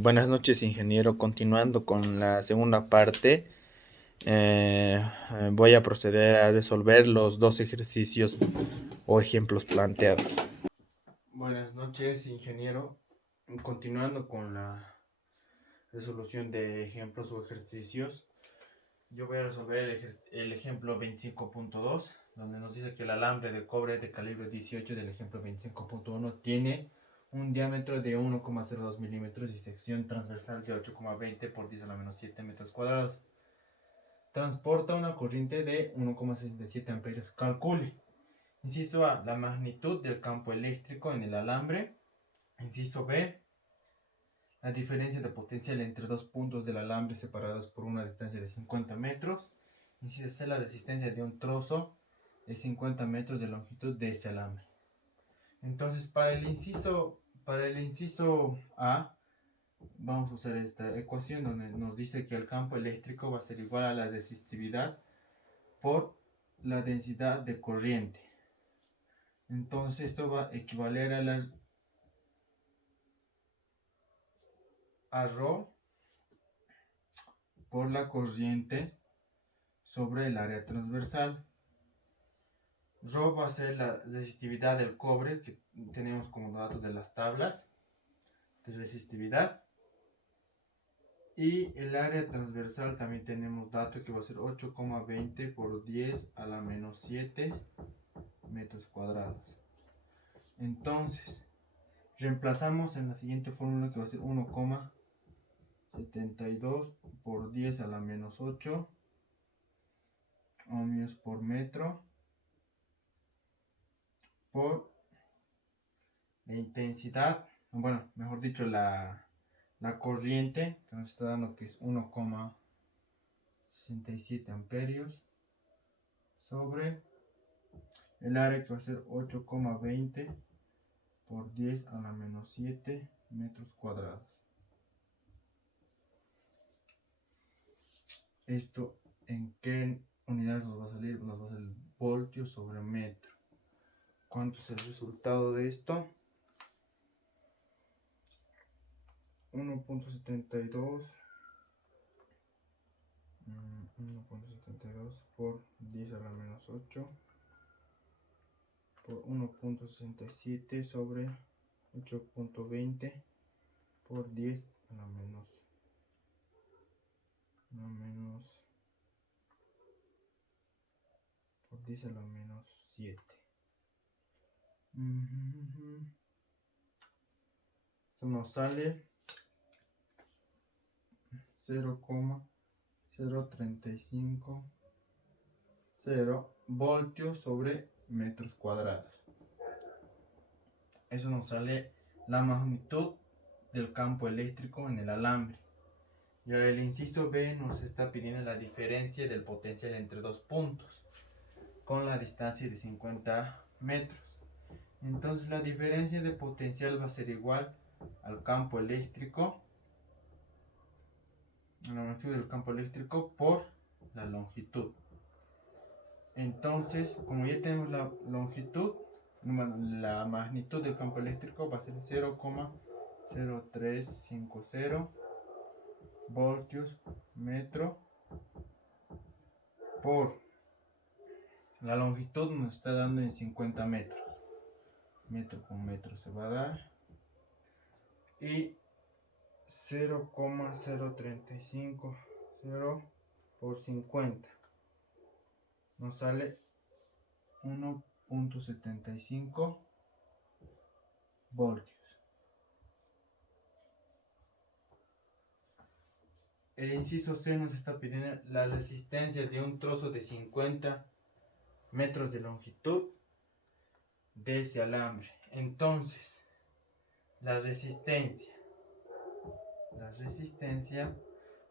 Buenas noches, ingeniero. Continuando con la segunda parte, voy a proceder a resolver los dos ejercicios o ejemplos planteados. Buenas noches, ingeniero. Continuando con la resolución de ejemplos o ejercicios, yo voy a resolver el ejemplo 25.2, donde nos dice que el alambre de cobre de calibre 18 del ejemplo 25.1 tiene un diámetro de 1,02 milímetros y sección transversal de 8,20 por 10 a la menos 7 metros cuadrados. Transporta una corriente de 1,67 amperios. Calcule. Inciso A, la magnitud del campo eléctrico en el alambre. Inciso B, la diferencia de potencial entre dos puntos del alambre separados por una distancia de 50 metros. Inciso C, la resistencia de un trozo de 50 metros de longitud de este alambre. Entonces, para el inciso A, vamos a usar esta ecuación donde nos dice que el campo eléctrico va a ser igual a la resistividad por la densidad de corriente. Entonces, esto va a equivaler a ρ por la corriente sobre el área transversal. Rho va a ser la resistividad del cobre que tenemos como datos de las tablas de resistividad. Y el área transversal también tenemos dato que va a ser 8,20 por 10 a la menos 7 metros cuadrados. Entonces, reemplazamos en la siguiente fórmula que va a ser 1,72 por 10 a la menos 8 ohmios por metro por la intensidad, bueno, mejor dicho, la corriente que nos está dando que es 1,67 amperios sobre el área que va a ser 8,20 por 10 a la menos 7 metros cuadrados. Esto en qué unidades nos va a salir, nos va a salir voltios sobre metro. ¿Cuánto es el resultado de esto? 1,72 por 10 a la menos 8 por 1,67 sobre 8,20 por 10 a la menos por 10 a la menos 7. Esto nos sale 0,0350 voltios sobre metros cuadrados. Eso nos sale la magnitud del campo eléctrico en el alambre. Y ahora el inciso B nos está pidiendo la diferencia del potencial entre dos puntos con la distancia de 50 metros. Entonces la diferencia de potencial va a ser igual al campo eléctrico, a la magnitud del campo eléctrico por la longitud. Entonces, como ya tenemos la longitud, la magnitud del campo eléctrico va a ser 0,0350 voltios metro por la longitud nos está dando en 50 metros. Metro con metro se va a dar. Y 0,0350 por 50 nos sale 1,75 voltios. El inciso C nos está pidiendo la resistencia de un trozo de 50 metros de longitud de ese alambre. Entonces, la resistencia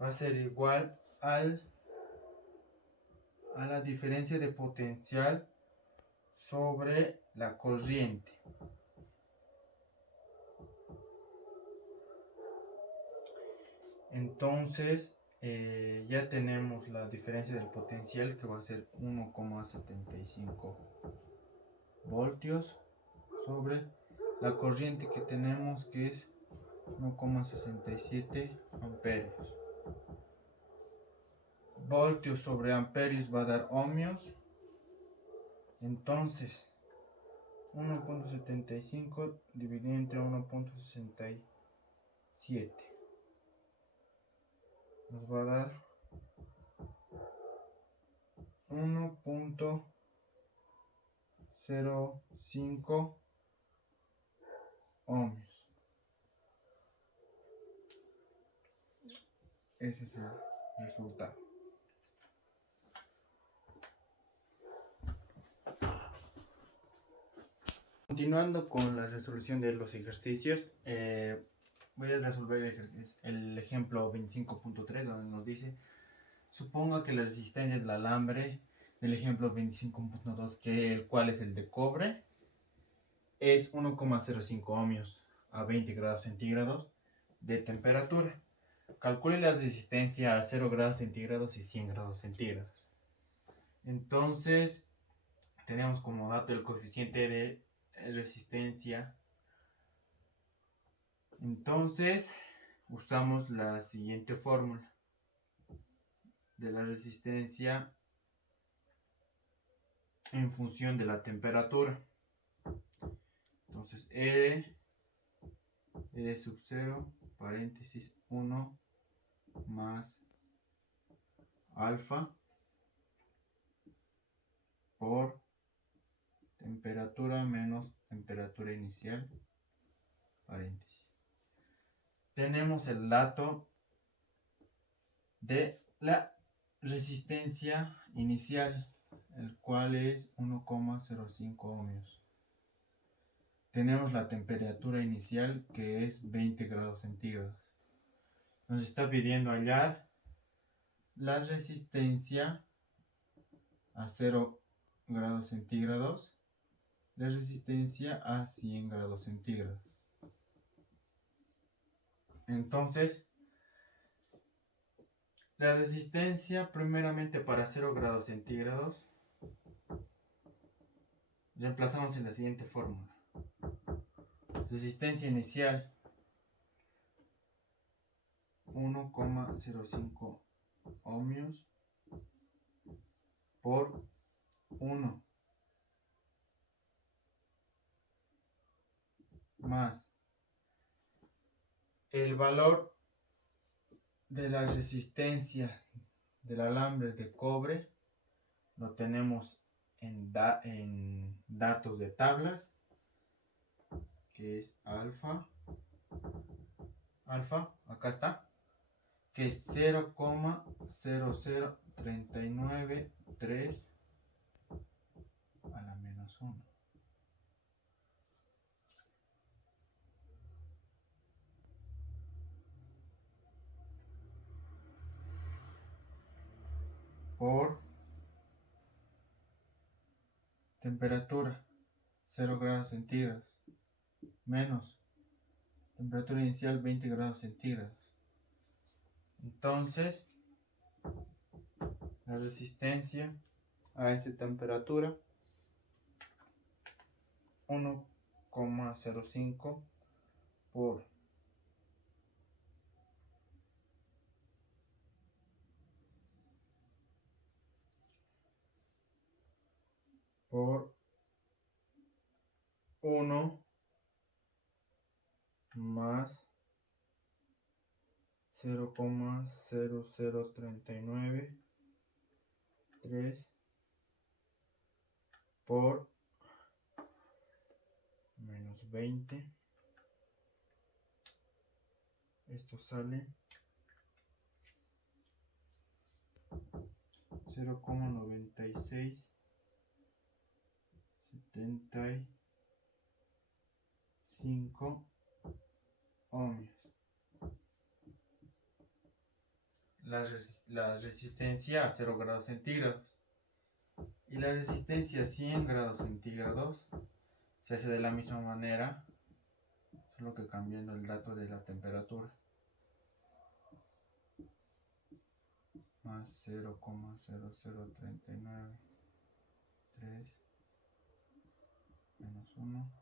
va a ser igual a la diferencia de potencial sobre la corriente. Entonces, ya tenemos la diferencia del potencial que va a ser 1,75 voltios sobre la corriente que tenemos que es 1,67 amperios. Voltios sobre amperios va a dar ohmios. Entonces 1,75 dividido entre 1,67 nos va a dar 1,05 ohmios. Ese es el resultado. Continuando con la resolución de los ejercicios, voy a resolver el ejemplo 25.3, donde nos dice: suponga que la resistencia del alambre del ejemplo 25.2, que el cual es el de cobre, es 1,05 ohmios a 20 grados centígrados de temperatura. Calcule la resistencia a 0 grados centígrados y 100 grados centígrados. Entonces, tenemos como dato el coeficiente de resistencia. Entonces, usamos la siguiente fórmula de la resistencia en función de la temperatura. Entonces, R sub 0, paréntesis 1 más alfa por temperatura menos temperatura inicial, paréntesis. Tenemos el dato de la resistencia inicial, el cual es 1,05 ohmios. Tenemos la temperatura inicial, que es 20 grados centígrados. Nos está pidiendo hallar la resistencia a 0 grados centígrados, la resistencia a 100 grados centígrados. Entonces, la resistencia primeramente para 0 grados centígrados reemplazamos en la siguiente fórmula. Resistencia inicial 1,05 ohmios por 1 más el valor de la resistencia del alambre de cobre. Lo tenemos en datos de tablas, que es alfa, acá está, que es 0,00393 a la menos 1. Por temperatura 0 grados centígrados menos temperatura inicial 20 grados centígrados. Entonces, la resistencia a esa temperatura 1,05 por 1 más 0,00393 por menos 20. Esto sale 0,9675 ohmios. La resistencia a 0 grados centígrados y la resistencia a 100 grados centígrados se hace de la misma manera, solo que cambiando el dato de la temperatura. Más 0,00393 menos 1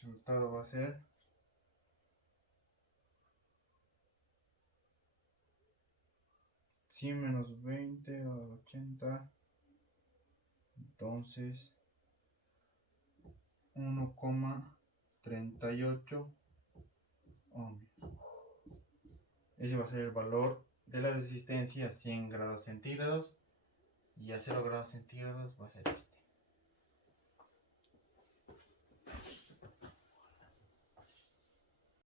resultado va a ser 100 menos 20 al 80, entonces 1,38 ohmios. Ese va a ser el valor de la resistencia a 100 grados centígrados, y a 0 grados centígrados va a ser este.